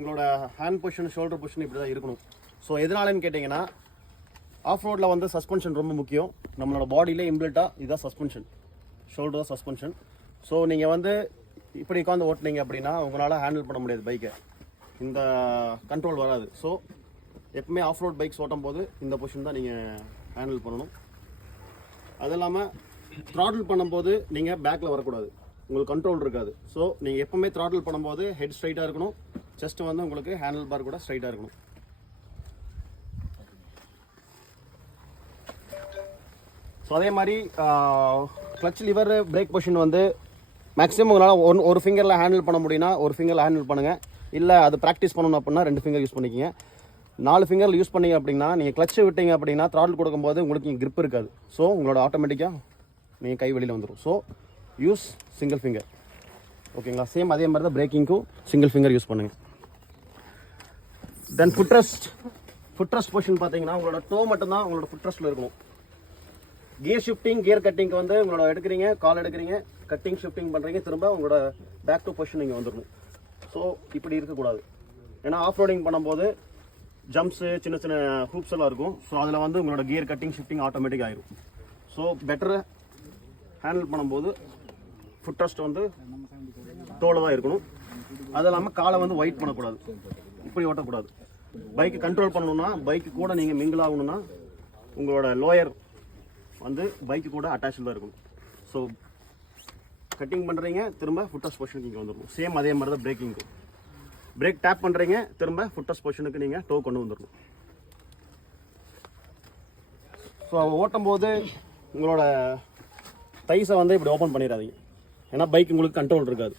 உங்களோட hand position shoulder position இப்படி தான் இருக்கணும். ஸோ எதனாலன்னு கேட்டிங்கன்னா ஆஃப் ரோடில் வந்து சஸ்பென்ஷன் ரொம்ப முக்கியம். நம்மளோட பாடியிலே இம்ப்ளிட்டாக இதுதான் சஸ்பென்ஷன், ஷோல்டர் தான் சஸ்பென்ஷன். ஸோ நீங்கள் வந்து இப்படி உட்காந்து ஓட்டினீங்க அப்படின்னா உங்களால் ஹேண்டில் பண்ண முடியாது பைக்கை, இந்த கண்ட்ரோல் வராது. ஸோ எப்பவுமே ஆஃப் ரோட் பைக்ஸ் ஓட்டும் போது இந்த பொசிஷன் தான் நீங்கள் ஹேண்டில் பண்ணணும். அது இல்லாமல் த்ராட்டில் பண்ணும்போது நீங்கள் பேக்கில் வரக்கூடாது, உங்களுக்கு கண்ட்ரோல் இருக்காது. ஸோ நீங்கள் எப்பவுமே த்ராட்டில் பண்ணும்போது ஹெட் ஸ்ட்ரைட்டாக இருக்கணும், செஸ்ட் வந்து உங்களுக்கு ஹேண்டில் பார் கூட ஸ்ட்ரைட்டாக இருக்கணும். ஸோ அதே மாதிரி கிளச் லிவர் பிரேக் பொசிஷன் வந்து மேக்ஸிமம் உங்களால் ஒரு ஃபிங்கரில் ஹேண்டில் பண்ண முடியும்னா ஒரு ஃபிங்கரில் ஹேண்டில் பண்ணுங்கள். இல்லை அது ப்ராக்டிஸ் பண்ணணும் அப்படின்னா 2 ஃபிங்கர் யூஸ் பண்ணிக்கிங்க. 4 ஃபிங்கரில் யூஸ் பண்ணிங்க அப்படின்னா நீங்கள் கிளச்சு விட்டீங்க அப்படின்னா த்ராட்டில் கொடுக்கும்போது உங்களுக்கு இங்கே grip இருக்காது. ஸோ உங்களோட ஆட்டோமேட்டிக்காக நீங்கள் கை வெளியில் வந்துடும். So use single finger. ஓகேங்களா? சேம் அதே மாதிரி தான் பிரேக்கிங்க்கும் சிங்கிள் ஃபிங்கர் யூஸ் பண்ணுங்கள். தென் ஃபுட் ரெஸ்ட் பொசிஷன் பார்த்தீங்கன்னா உங்களோட டோ மட்டும்தான் உங்களோட ஃபுட் ரெஸ்ட்டில் இருக்கணும். கியர் ஷிஃப்டிங் கியர் கட்டிங்க்கு வந்து உங்களோட எடுக்கிறீங்க, கால் எடுக்கிறீங்க, கட்டிங் ஷிஃப்டிங் பண்ணுறீங்க, திரும்ப உங்களோட பேக் டு பொசிஷன் நீங்கள் வந்துடணும். ஸோ இப்படி இருக்கக்கூடாது. ஏன்னா ஆஃப் ரோடிங் பண்ணும்போது ஜம்ப்ஸு சின்ன சின்ன ஹூப்ஸ் எல்லாம் இருக்கும். ஸோ அதில் வந்து உங்களோட கியர் கட்டிங் ஷிஃப்டிங் ஆட்டோமேட்டிக் ஆகிடும். ஸோ பெட்டர் ஹேண்டில் பண்ணும்போது ஃபுட் ரெஸ்ட் வந்து டோவில் தான் இருக்கணும். அது இல்லாமல் காலை வந்து ஒயிட் பண்ணக்கூடாது, இப்படி ஓட்டக்கூடாது. பைக்கு கண்ட்ரோல் பண்ணணுன்னா பைக்கு கூட நீங்கள் மிங்கிள் ஆகணும்னா உங்களோட லோயர் வந்து பைக்கு கூட அட்டாச்சில் தான் இருக்கணும். ஸோ கட்டிங் பண்ணுறீங்க, திரும்ப ஃபுட் ரெஸ்ட் பொசிஷனுக்கு இங்கே வந்துடணும். சேம் அதே மாதிரி தான் பிரேக்கிங்கும். பிரேக் டேப் பண்ணுறீங்க, திரும்ப ஃபுட் ரெஸ்ட் பொசிஷனுக்கு நீங்கள் டோ கொண்டு வந்துடணும். ஸோ ஓட்டும் போது உங்களோட தைஸை வந்து இப்படி ஓப்பன் பண்ணிடாதீங்க, ஏன்னா பைக் உங்களுக்கு கண்ட்ரோல் இருக்காது.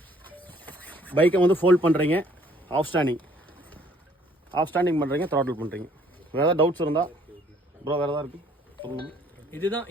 பைக்கை வந்து ஃபோல்ட் பண்ணுறீங்க, ஆஃப் ஸ்டாண்டிங் பண்ணுறீங்க, த்ராட்டில் பண்ணுறீங்க. வேறு ஏதாவது டவுட்ஸ் இருந்தால் ப்ரோ வேறு ஏதாவது இருக்குது சொல்லணும். இதுதான்